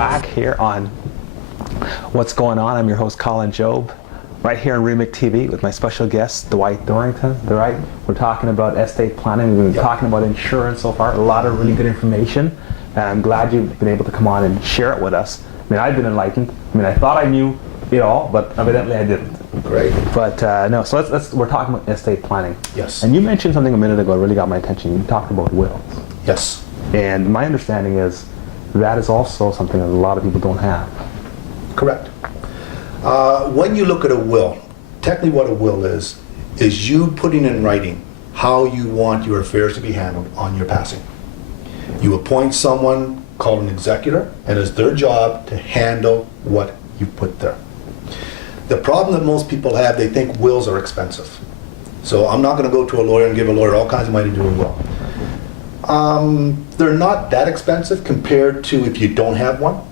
back here on What's Going On. I'm your host, Colin Jobe, right here on REMIC TV with my special guest, Dwight Dorrington. Right? We're talking about estate planning. We've been talking about insurance so far. A lot of really good information. And I'm glad you've been able to come on and share it with us. I mean, I've been enlightened. I mean, I thought I knew it all, but evidently I didn't. Great. But no, so we're talking about estate planning. Yes. And you mentioned something a minute ago that really got my attention. You talked about wills. Yes. And my understanding is that is also something that a lot of people don't have. Correct. When you look at a will, technically what a will is you putting in writing how you want your affairs to be handled on your passing. You appoint someone called an executor, and it's their job to handle what you put there. The problem that most people have, they think wills are expensive. So I'm not going to go to a lawyer and give a lawyer all kinds of money to do a will. They're not that expensive compared to if you don't have one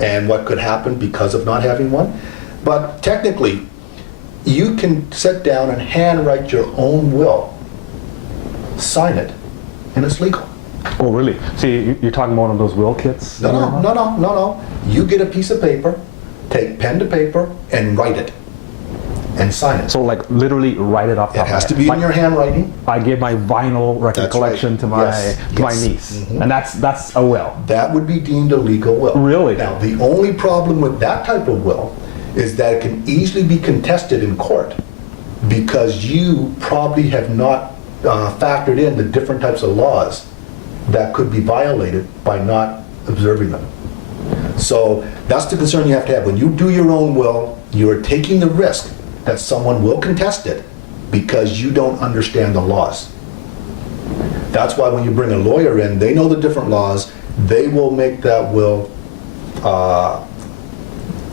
and what could happen because of not having one. But technically, you can sit down and handwrite your own will, sign it, and it's legal. Oh, really? See, you're talking about one of those will kits? No. You get a piece of paper, take pen to paper, and write it, and sign it. So, like, literally write it off the top It has to be in your handwriting. I gave my vinyl record That's collection right. to my my Yes. niece, Mhm. and that's a will. That would be deemed a legal will. Really? Now, the only problem with that type of will is that it can easily be contested in court because you probably have not factored in the different types of laws that could be violated by not observing them. So that's the concern you have to have. When you do your own will, you're taking the risk that someone will contest it because you don't understand the laws. That's why when you bring a lawyer in, they know the different laws. They will make that will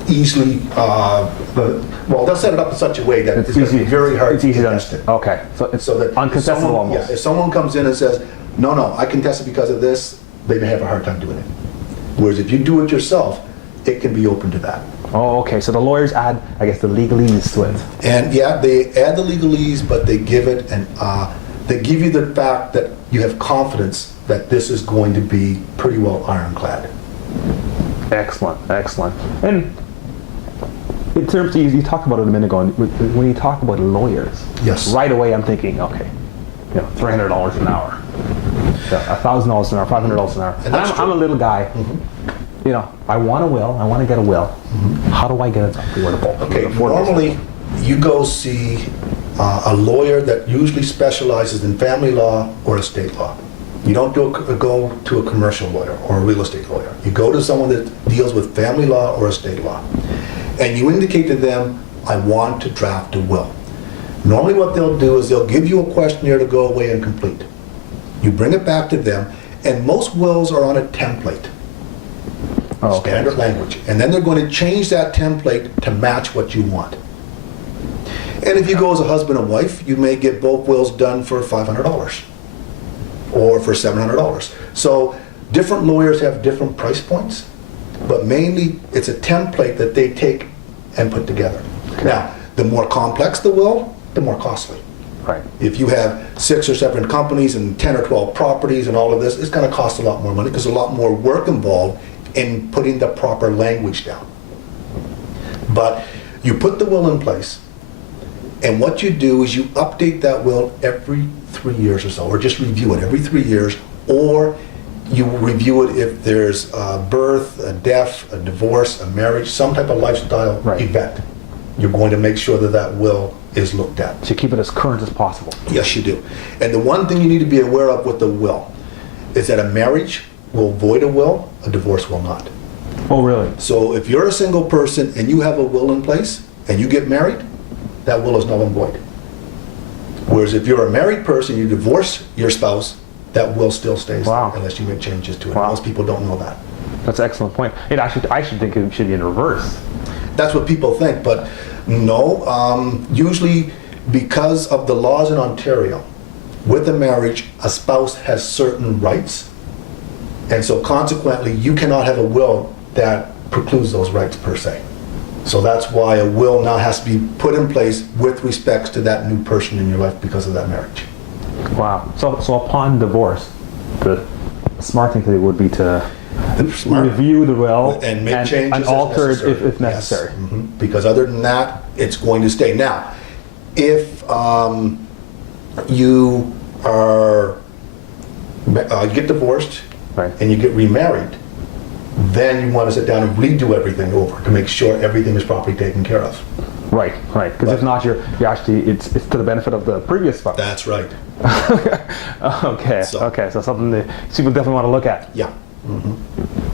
easily, well, they'll set it up in such a way that it's going to be very hard to contest it. Okay, so it's uncontestable almost. If someone comes in and says, no, I contest it because of this, they may have a hard time doing it. Whereas if you do it yourself, it can be open to that. Oh, okay, so the lawyers add, I guess, the legalese to it. And yeah, they add the legalese, but they give it, and they give you the fact that you have confidence that this is going to be pretty well ironclad. Excellent. And in terms of, you talked about it a minute ago, when you talk about lawyers, Yes. right away I'm thinking, okay, $300 an hour, $1,000 an hour, $500 an hour. And I'm a little guy. Mm-hmm. I want a will. I want to get a will. Mm-hmm. How do I get it affordable? Okay, normally you go see a lawyer that usually specializes in family law or estate law. You don't go to a commercial lawyer or a real estate lawyer. You go to someone that deals with family law or estate law. And you indicate to them, I want to draft a will. Normally what they'll do is they'll give you a questionnaire to go away and complete. You bring it back to them, and most wills are on a template. Oh, okay. Standard language. And then they're going to change that template to match what you want. And if you go as a husband and wife, you may get both wills done for $500 or for $700. So different lawyers have different price points, but mainly it's a template that they take and put together. Okay. Now, the more complex the will, the more costly. Right. If you have 6 or 7 companies and 10 or 12 properties and all of this, it's going to cost a lot more money because there's a lot more work involved in putting the proper language down. But you put the will in place, and what you do is you update that will every 3 years or so, or just review it every 3 years, or you review it if there's a birth, a death, a divorce, a marriage, some type of lifestyle event. You're going to make sure that that will is looked at. So you keep it as current as possible. Yes, you do. And the one thing you need to be aware of with the will is that a marriage will void a will, a divorce will not. Oh, really? So if you're a single person and you have a will in place and you get married, that will is null and void. Whereas if you're a married person, you divorce your spouse, that will still stays there unless you make changes to it. Wow. Most people don't know that. That's an excellent point. I should think it should be in reverse. That's what people think, but no. Usually, because of the laws in Ontario, with a marriage, a spouse has certain rights, and so consequently, you cannot have a will that precludes those rights per se. So that's why a will now has to be put in place with respects to that new person in your life because of that marriage. Wow. So upon divorce, the smart thing to do would be to Smart. review the will And make changes and as alter it necessary. if necessary. Yes. Because other than that, it's going to stay. Now, if you are get divorced Right. and you get remarried, then you want to sit down and redo everything over to make sure everything is properly taken care of. Right, right. Because if not, you're actually it's to the benefit of the previous spouse. That's right. Okay, So- okay. So something that people definitely want to look at. Yeah.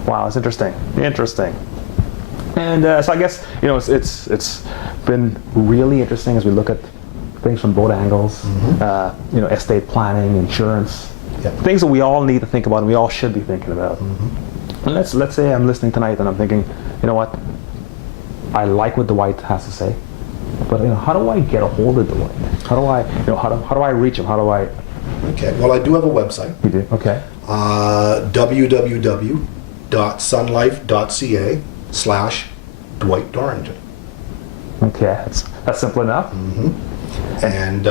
Wow, it's interesting. Interesting. And so I guess it's been really interesting as we look at things from both angles. Estate planning, insurance, Yeah. things that we all need to think about and we all should be thinking about. And let's say I'm listening tonight and I'm thinking, you know what? I like what Dwight has to say, but how do I get a hold of Dwight? How do I how do I reach him? How do I? Okay. Well, I do have a website. You do? Okay. www.sunlife.ca/Dwight Dorrington. Okay, that's simple enough. And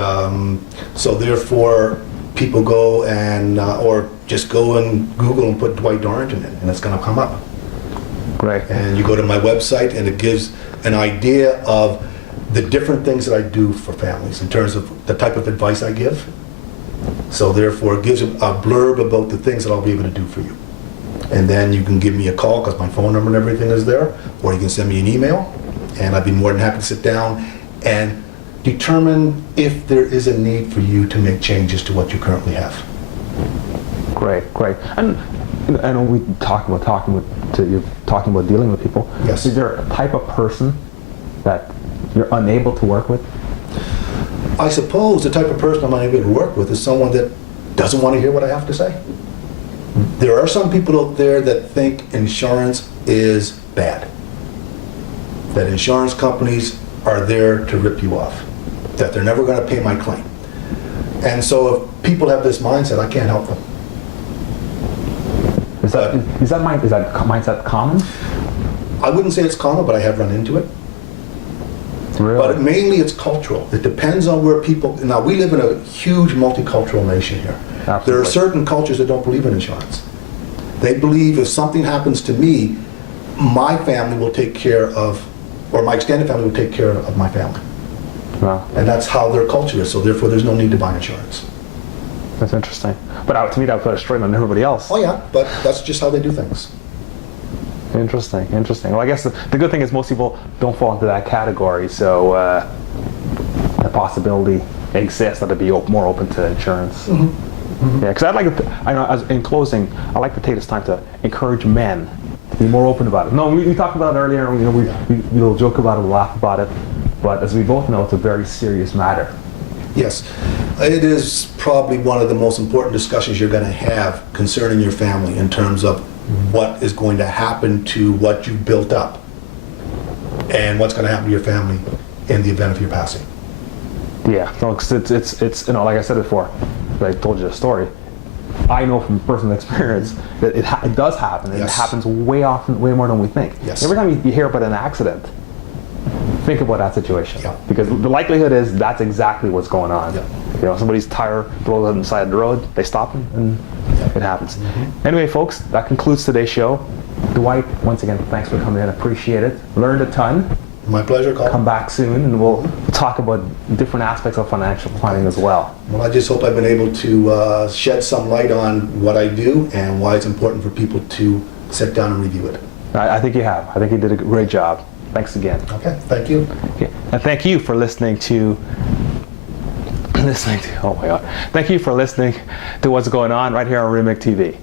so therefore, people go and, or just go and Google and put Dwight Dorrington in, and it's going to come up. Great. And you go to my website, and it gives an idea of the different things that I do for families in terms of the type of advice I give. So therefore, it gives a blurb about the things that I'll be able to do for you. And then you can give me a call, because my phone number and everything is there, or you can send me an email, and I'd be more than happy to sit down and determine if there is a need for you to make changes to what you currently have. Great, great. And I know we talking about dealing with people. Yes. Is there a type of person that you're unable to work with? I suppose the type of person I'm unable to work with is someone that doesn't want to hear what I have to say. There are some people out there that think insurance is bad. That insurance companies are there to rip you off. That they're never going to pay my claim. And so if people have this mindset, I can't help them. Is that mindset common? I wouldn't say it's common, but I have run into it. Really? But mainly it's cultural. It depends on where people, now we live in a huge multicultural nation here. Absolutely. There are certain cultures that don't believe in insurance. They believe if something happens to me, my family will take care of, or my extended family will take care of my family. Wow, And that's how their culture is, so therefore there's no need to buy insurance. that's interesting. But to me, that would put a strain on everybody else. Oh yeah, but that's just how they do things. Interesting, interesting. Well, I guess the good thing is most people don't fall into that category, so the possibility exists that they'd be more open to insurance. Yeah, because I'd like to, in closing, I'd like to take this time to encourage men to be more open about it. No, we talked about it earlier, we'll joke about it, we'll laugh about it, but as we both know, it's a very serious matter. Yes, it is probably one of the most important discussions you're going to have concerning your family in terms of what is going to happen to what you've built up and what's going to happen to your family in the event of your passing. Yeah, no, 'cause it's like I said before, I told you the story. I know from personal experience that it does happen, and Yes. it happens way more than we think. Yes. Every time you hear about an accident, think about that situation, Yeah. because the likelihood is that's exactly what's going on. Yeah. Somebody's tire blows on the side of the road, they stop them, and it happens. Anyway, folks, that concludes today's show. Dwight, once again, thanks for coming in. Appreciate it. Learned a ton. My pleasure, Colin. Come back soon, and we'll talk about different aspects of financial planning as well. Well, I just hope I've been able to shed some light on what I do and why it's important for people to sit down and review it. I think you have. I think you did a great job. Thanks again. Okay, thank you. Okay. And thank you for listening to, oh my God. Thank you for listening to what's going on right here on REMIC TV.